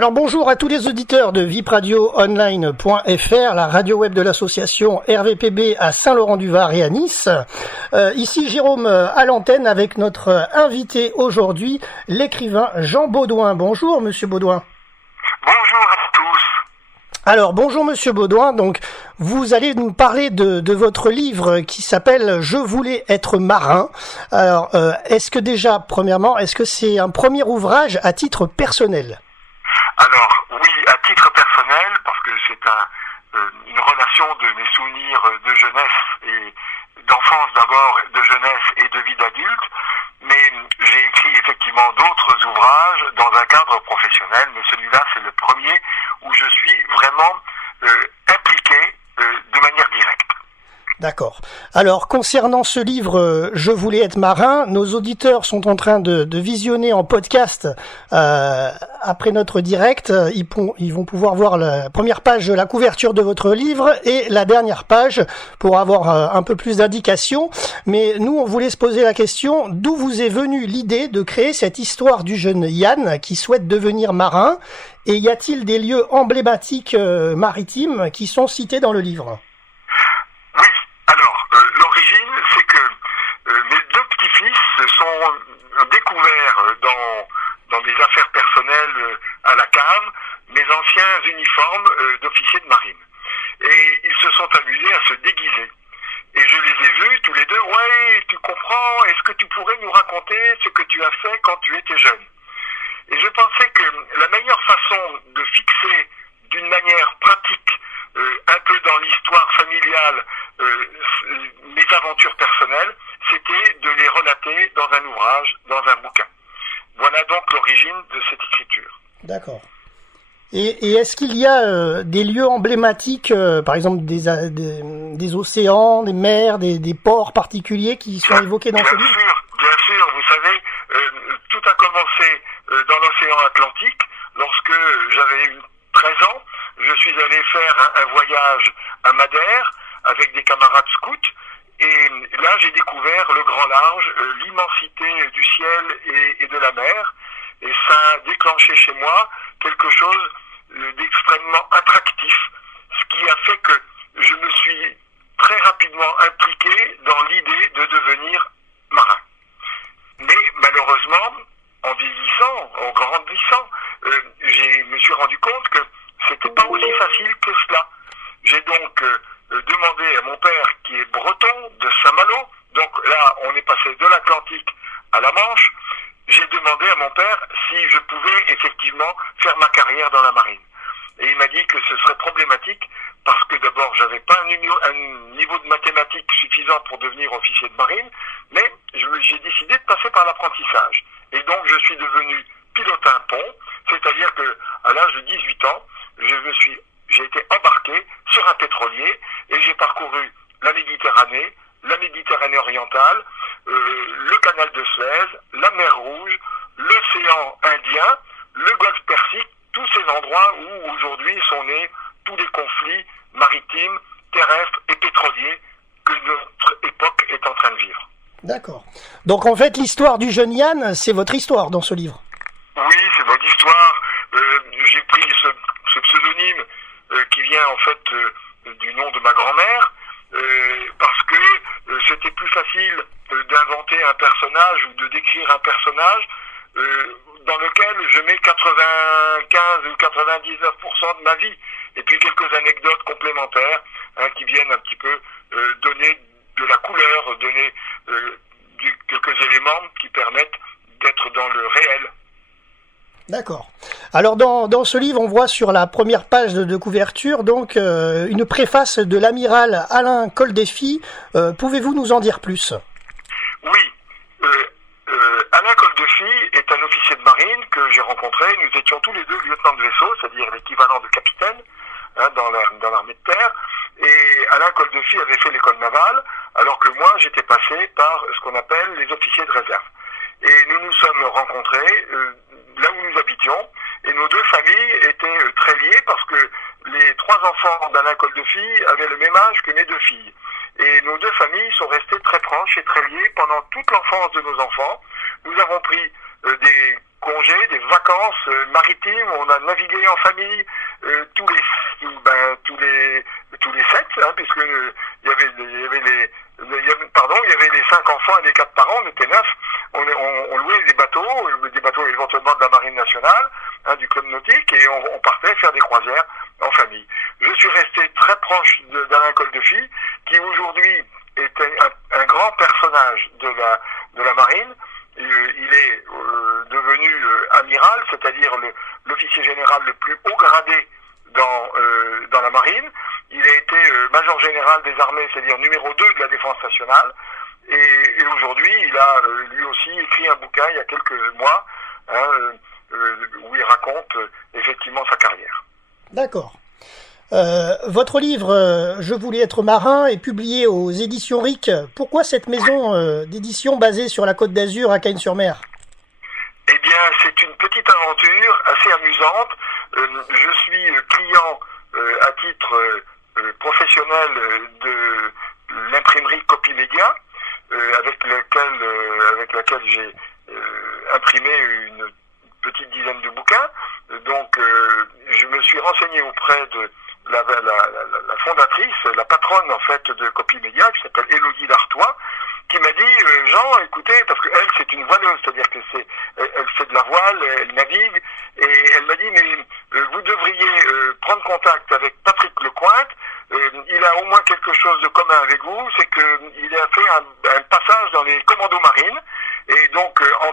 Alors bonjour à tous les auditeurs de vipradioonline.fr, la radio web de l'association RVPB à Saint-Laurent-du-Var et à Nice. Ici Jérôme à l'antenne avec notre invité aujourd'hui, l'écrivain Jean Baudouin. Bonjour Monsieur Baudouin. Bonjour à tous. Alors bonjour Monsieur Baudouin, donc vous allez nous parler de votre livre qui s'appelle « Je voulais être marin ». Alors est-ce que déjà, premièrement, est-ce que c'est un premier ouvrage à titre personnel ? Alors oui, à titre personnel, parce que c'est une relation de mes souvenirs de jeunesse et d'enfance d'abord, de jeunesse et de vie d'adulte, mais j'ai écrit effectivement d'autres ouvrages dans un cadre professionnel, mais celui-là c'est le premier où je suis vraiment impliqué de manière directe. D'accord. Alors, concernant ce livre « Je voulais être marin », nos auditeurs sont en train de visionner en podcast après notre direct. Ils vont pouvoir voir la première page de la couverture de votre livre et la dernière page pour avoir un peu plus d'indications. Mais nous, on voulait se poser la question, d'où vous est venue l'idée de créer cette histoire du jeune Yann qui souhaite devenir marin? Et y a-t-il des lieux emblématiques maritimes qui sont cités dans le livre? L'origine, c'est que mes deux petits-fils se sont découverts dans des affaires personnelles à la cave, mes anciens uniformes d'officiers de marine. Et ils se sont amusés à se déguiser. Et je les ai vus tous les deux, ouais, tu comprends, est-ce que tu pourrais nous raconter ce que tu as fait quand tu étais jeune? Et je pensais que la meilleure façon de fixer d'une manière pratique, un peu dans l'histoire familiale, mes aventures personnelles, c'était de les relater dans un ouvrage, dans un bouquin. Voilà donc l'origine de cette écriture. D'accord. Et est-ce qu'il y a des lieux emblématiques, par exemple des océans, des mers, des ports particuliers qui sont évoqués dans ce livre? Bien sûr, vous savez, tout a commencé dans l'océan Atlantique, lorsque j'avais 13 ans. Je suis allé faire un voyage à Madère avec des camarades scouts et là j'ai découvert le grand large, l'immensité du ciel et de la mer, et ça a déclenché chez moi quelque chose d'extrêmement attractif, ce qui a fait que je me suis très rapidement impliqué dans l'idée de devenir marin. Mais malheureusement, en vieillissant, en grandissant, je me suis rendu compte que c'était pas aussi facile que cela. J'ai donc demandé à mon père, qui est breton, de Saint-Malo, donc là on est passé de l'Atlantique à la Manche, j'ai demandé à mon père si je pouvais effectivement faire ma carrière dans la marine. Et il m'a dit que ce serait problématique parce que d'abord j'avais pas un niveau de mathématiques suffisant pour devenir officier de marine, mais j'ai décidé de passer par l'apprentissage. Et donc je suis devenu pilote à un pont, c'est-à-dire que à l'âge de 18 ans, j'ai été embarqué sur un pétrolier et j'ai parcouru la Méditerranée orientale, le canal de Suez, la mer Rouge, l'océan Indien, le golfe Persique, tous ces endroits où aujourd'hui sont nés tous les conflits maritimes, terrestres et pétroliers que notre époque est en train de vivre. D'accord. Donc en fait l'histoire du jeune Yann, c'est votre histoire dans ce livre? Oui, c'est votre histoire. J'ai pris ce pseudonyme qui vient en fait du nom de ma grand-mère, parce que c'était plus facile d'inventer un personnage ou de décrire un personnage dans lequel je mets 95 ou 99% de ma vie, et puis quelques anecdotes complémentaires qui viennent un petit peu donner de la couleur, donner quelques éléments qui permettent d'être dans le réel. D'accord. Alors dans ce livre, on voit sur la première page de couverture donc une préface de l'amiral Alain Coldefy. Pouvez-vous nous en dire plus? Oui. Alain Coldefy est un officier de marine que j'ai rencontré. Nous étions tous les deux lieutenants de vaisseau, c'est-à-dire l'équivalent de capitaine dans l'armée de terre. Et Alain Coldefy avait fait l'école navale, alors que moi j'étais passé par ce qu'on appelle les officiers de réserve. Et nous nous sommes rencontrés là où nous habitions, et nos deux familles étaient très liées parce que les trois enfants d'Alain Coldefy avaient le même âge que mes deux filles. Et nos deux familles sont restées très proches et très liées pendant toute l'enfance de nos enfants. Nous avons pris des congés, des vacances maritimes. On a navigué en famille tous les 7, hein, puisque il y avait les 5 enfants et les 4 parents, on était 9. On louait des bateaux éventuellement de la Marine nationale, hein, du club nautique, et on partait faire des croisières en famille. Je suis resté très proche d'Alain Koldefy, qui aujourd'hui est un grand personnage de la Marine. Il est devenu amiral, c'est-à-dire l'officier général le plus haut gradé dans la Marine. Il a été major général des armées, c'est-à-dire numéro 2 de la défense nationale. Et aujourd'hui, il a lui aussi écrit un bouquin il y a quelques mois, hein, où il raconte effectivement sa carrière. D'accord. Votre livre Je voulais être marin est publié aux éditions RIC. Pourquoi cette maison d'édition basée sur la Côte d'Azur à Cagnes-sur-Mer? Eh bien, c'est une petite aventure assez amusante. Je suis client à titre professionnel de l'imprimerie Copymédia, avec laquelle j'ai imprimé une petite dizaine de bouquins. Donc, je me suis renseigné auprès de la fondatrice, la patronne en fait de Copymédia, qui s'appelle Élodie Dartois, qui m'a dit Jean, écoutez, parce qu'elle c'est une voileuse, c'est-à-dire que elle fait de la voile, elle navigue, et elle m'a dit mais vous devriez prendre contact avec Patrick Lecointe. Il a au moins quelque chose de commun avec vous, c'est qu'il a fait un passage dans les commandos marines, et donc en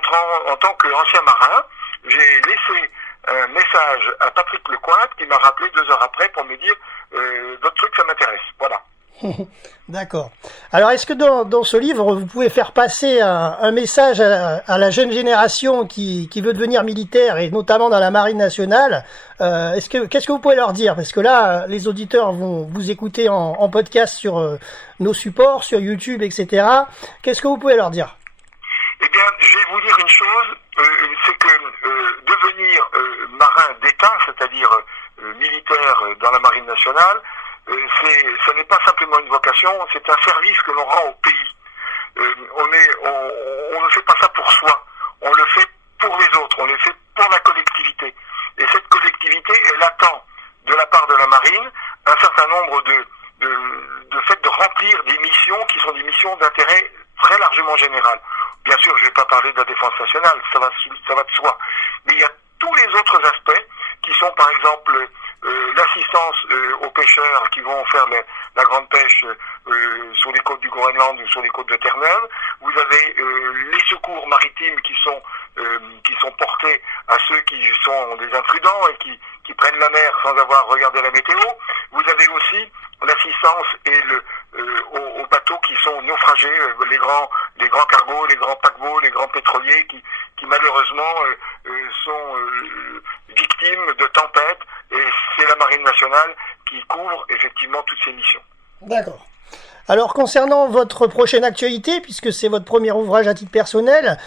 tant qu'ancien marin, j'ai laissé un message à Patrick Lecointe qui m'a rappelé 2 heures après pour me dire votre truc ça m'intéresse, voilà. D'accord. Alors est-ce que dans ce livre vous pouvez faire passer un message à la jeune génération qui veut devenir militaire, et notamment dans la Marine nationale? Qu'est-ce que vous pouvez leur dire? Parce que là, les auditeurs vont vous écouter en podcast sur nos supports, sur YouTube, etc. Qu'est-ce que vous pouvez leur dire? Eh bien, je vais vous dire une chose, c'est que devenir marin d'État, c'est-à-dire militaire dans la Marine nationale, ce n'est pas simplement une vocation, c'est un service que l'on rend au pays. On ne fait pas ça pour soi, on le fait pour les autres, on le fait pour la collectivité. Et cette collectivité, elle attend de la part de la Marine un certain nombre de fait de remplir des missions qui sont des missions d'intérêt très largement général. Bien sûr, je ne vais pas parler de la défense nationale, ça va de soi. Mais il y a tous les autres aspects qui sont par exemple l'assistance aux pêcheurs qui vont faire la grande pêche sur les côtes du Groenland ou sur les côtes de Terre-Neuve. Vous avez les secours maritimes qui sont portés à ceux qui sont des imprudents et qui prennent la mer sans avoir regardé la météo. Vous avez aussi l'assistance et aux bateaux qui sont naufragés, les grands cargos, les grands paquebots, les grands pétroliers qui malheureusement sont victimes de tempêtes, et c'est la Marine nationale qui couvre effectivement toutes ces missions. D'accord. Alors concernant votre prochaine actualité, puisque c'est votre premier ouvrage à titre personnel,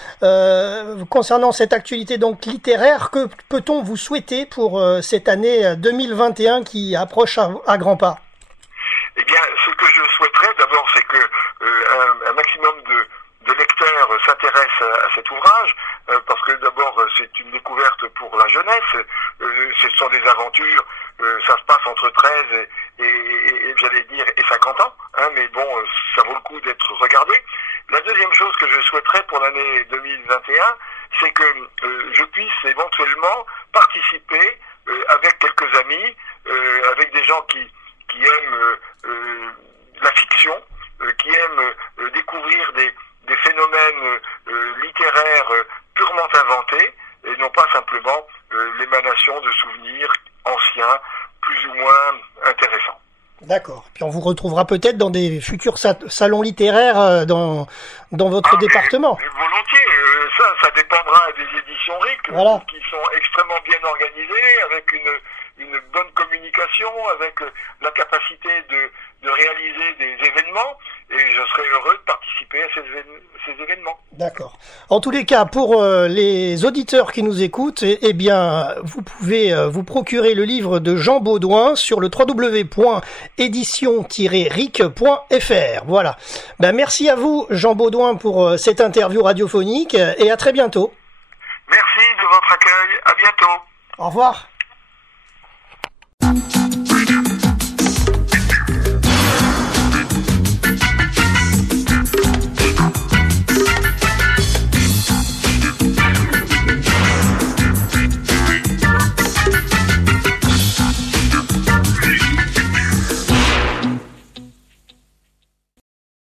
concernant cette actualité donc littéraire, que peut-on vous souhaiter pour cette année 2021 qui approche à grands pas? Eh bien, ce que je souhaiterais d'abord, c'est que un maximum de lecteurs s'intéressent à cet ouvrage, parce que d'abord c'est une découverte pour la jeunesse, ce sont des aventures, ça se passe entre 13 et j'allais dire et 50 ans, hein, mais bon, ça vaut le coup d'être regardé. La deuxième chose que je souhaiterais pour l'année 2021, c'est que je puisse éventuellement participer avec quelques amis, avec des gens qui aiment la fiction, qui aiment découvrir des phénomènes littéraires purement inventés, et non pas simplement l'émanation de souvenirs anciens, plus ou moins intéressants. D'accord. Puis on vous retrouvera peut-être dans des futurs salons littéraires dans votre département. Volontiers. Ça dépendra des éditions RIC, voilà, qui sont extrêmement bien organisées, avec une bonne communication, avec la capacité de réaliser des événements, et je serai heureux de participer à ces événements. D'accord. En tous les cas, pour les auditeurs qui nous écoutent, eh bien, vous pouvez vous procurer le livre de Jean Baudouin sur le www.édition-ric.fr. Voilà. Ben, merci à vous, Jean Baudouin, pour cette interview radiophonique, et à très bientôt. Merci de votre accueil. À bientôt. Au revoir.